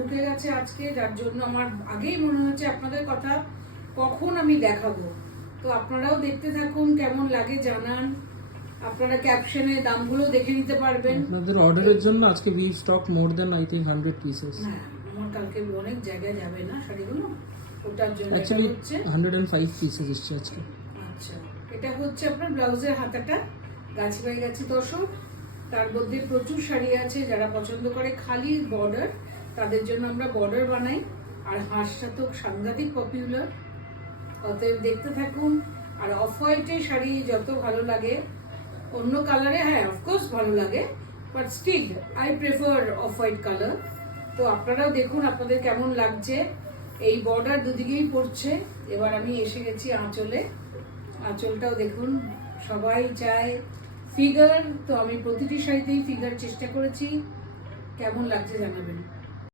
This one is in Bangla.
ঢুকে গেছে আজকে, যার জন্য আমার আগেই মনে হচ্ছে আপনাদের কথা কখন আমি দেখাবো। তো আপনারাও দেখতে থাকুন, কেমন লাগে জানান। আপনারা ক্যাপশনে দামগুলো দেখে নিতে পারবেন। আপনাদের অর্ডারের জন্য আজকে we stock more then I think 100 pieces. হ্যাঁ, আমার কালকে অনেক জায়গায় যাবে না শাড়িগুলো, ওটার জন্য। অ্যাকচুয়ালি এটা হচ্ছে 105 পিসেস এসছে আজকে। আচ্ছা, এটা হচ্ছে আপনার ব্লাউজের হাতাটা, গাছি বাই গাছি দর্শক। তার মধ্যে প্রচুর শাড়ি আছে, যারা পছন্দ করে খালি বর্ডার তাদের জন্য আমরা বর্ডার বানাই। আর হাঁসটা তো সাংঘাতিক পপুলার, অতএব দেখতে থাকুন। আর অফ হোয়াইটে শাড়ি যত ভালো লাগে, অন্য কালারে হ্যাঁ অফকোর্স ভালো লাগে, but still I prefer off white colour. তো আপনারাও দেখুন আপনাদের কেমন লাগছে। এই বর্ডার দুদিকেই পড়ছে। এবার আমি এসে গেছি আঁচলে। আঁচলটাও দেখুন, সবাই চায় ফিগার, তো আমি প্রতিটি শাড়িতেই ফিগার চেষ্টা করেছি। কেমন লাগছে জানাবেন।